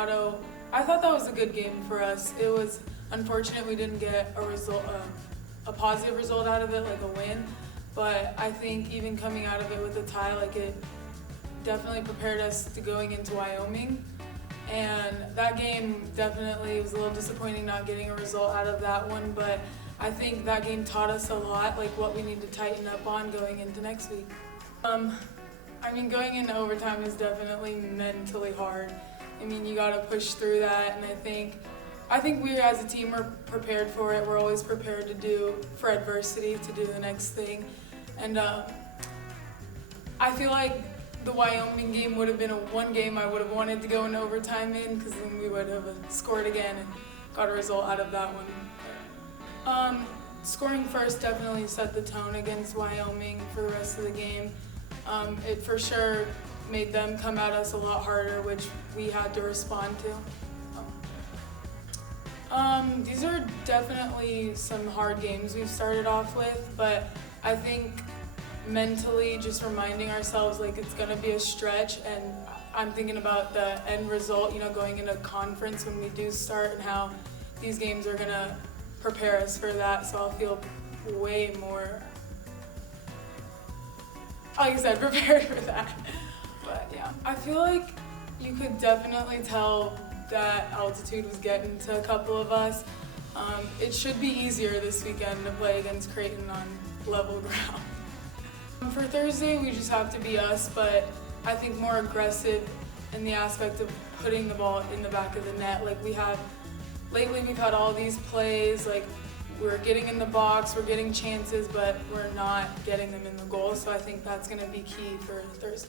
Colorado, I thought that was a good game for us. It was unfortunate we didn't get a positive result out of it, like a win. But I think even coming out of it with a tie, like it definitely prepared us to going into Wyoming. And that game definitely was a little disappointing not getting a result out of that one, but I think that game taught us a lot, like what we need to tighten up on going into next week. Going into overtime is definitely mentally hard. You gotta push through that, and I think we as a team are prepared for it. We're always prepared for adversity, to do the next thing. And I feel like the Wyoming game would have been one game I would have wanted to go into overtime in, because then we would have scored again and got a result out of that one. Scoring first definitely set the tone against Wyoming for the rest of the game. It for sure made them come at us a lot harder, which we had to respond to. These are definitely some hard games we've started off with, but I think mentally just reminding ourselves like it's gonna be a stretch, and I'm thinking about the end result, going into conference when we do start, and how these games are gonna prepare us for that, so I'll feel way more, like I said, prepared for that. But yeah, I feel like you could definitely tell that altitude was getting to a couple of us. It should be easier this weekend to play against Creighton on level ground. For Thursday, we just have to be us, but I think more aggressive in the aspect of putting the ball in the back of the net. Lately we've had all these plays, like we're getting in the box, we're getting chances, but we're not getting them in the goal, so I think that's gonna be key for Thursday.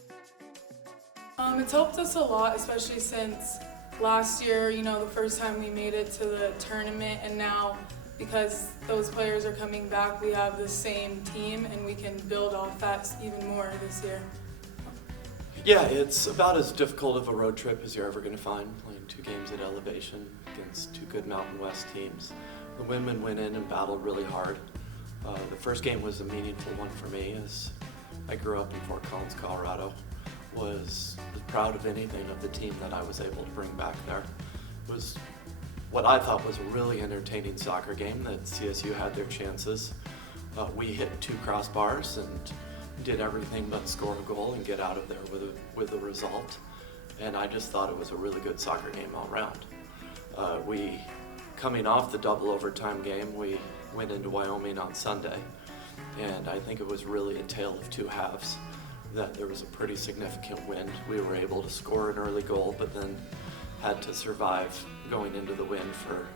It's helped us a lot, especially since last year, the first time we made it to the tournament, and now because those players are coming back, we have the same team and we can build off that even more this year. Yeah, it's about as difficult of a road trip as you're ever going to find, playing 2 games at elevation against 2 good Mountain West teams. The women went in and battled really hard. The first game was a meaningful one for me, as I grew up in Fort Collins, Colorado. Was proud of anything of the team that I was able to bring back there. It was what I thought was a really entertaining soccer game that CSU had their chances. We hit 2 crossbars and did everything but score a goal and get out of there with a result. And I just thought it was a really good soccer game all around. Coming off the double overtime game, we went into Wyoming on Sunday, and I think it was really a tale of 2 halves. That there was a pretty significant wind. We were able to score an early goal, but then had to survive going into the wind for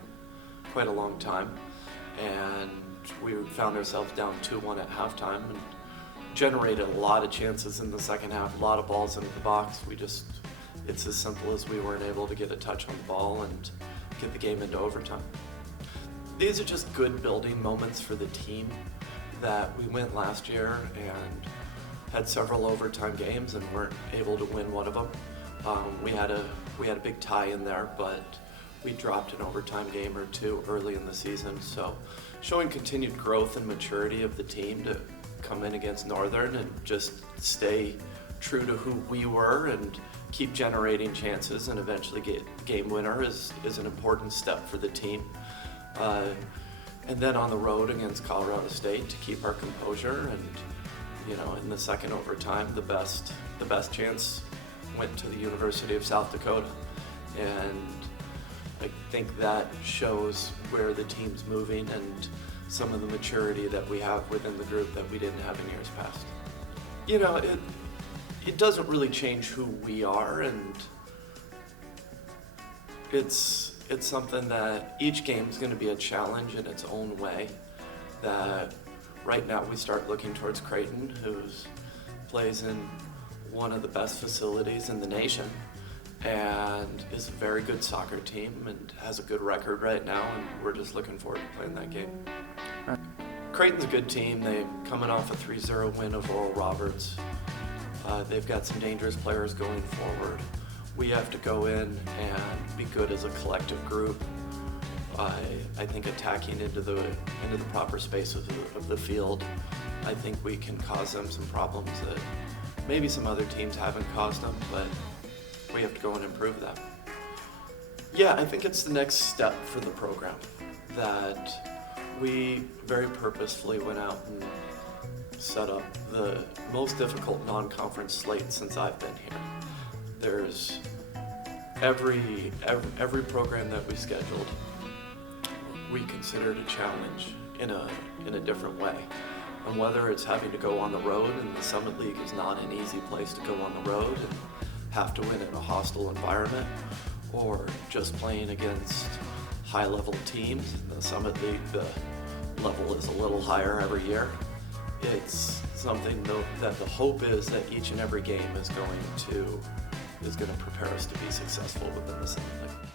quite a long time. And we found ourselves down 2-1 at halftime and generated a lot of chances in the second half, a lot of balls into the box. It's as simple as we weren't able to get a touch on the ball and get the game into overtime. These are just good building moments for the team that we went last year and had several overtime games and weren't able to win one of them. We had a big tie in there, but we dropped an overtime game or 2 early in the season. So showing continued growth and maturity of the team to come in against Northern and just stay true to who we were and keep generating chances and eventually get the game winner is an important step for the team. And then on the road against Colorado State to keep our composure, and in the second overtime, the best chance went to the University of South Dakota. And I think that shows where the team's moving and some of the maturity that we have within the group that we didn't have in years past. It doesn't really change who we are, and it's something that each game is going to be a challenge in its own way. That right now we start looking towards Creighton, who plays in one of the best facilities in the nation and is a very good soccer team and has a good record right now, and we're just looking forward to playing that game. Right. Creighton's a good team. They're coming off a 3-0 win of Oral Roberts. They've got some dangerous players going forward. We have to go in and be good as a collective group. I think attacking into the proper spaces of the field, I think we can cause them some problems that maybe some other teams haven't caused them, but we have to go and improve that. Yeah, I think it's the next step for the program, that we very purposefully went out and set up the most difficult non-conference slate since I've been here. There's every program that we scheduled, we considered a challenge in a different way. And whether it's having to go on the road, and the Summit League is not an easy place to go on the road and have to win in a hostile environment, or just playing against high-level teams. In the Summit League, the level is a little higher every year. It's something that the hope is that each and every game is going to prepare us to be successful within the Summit League.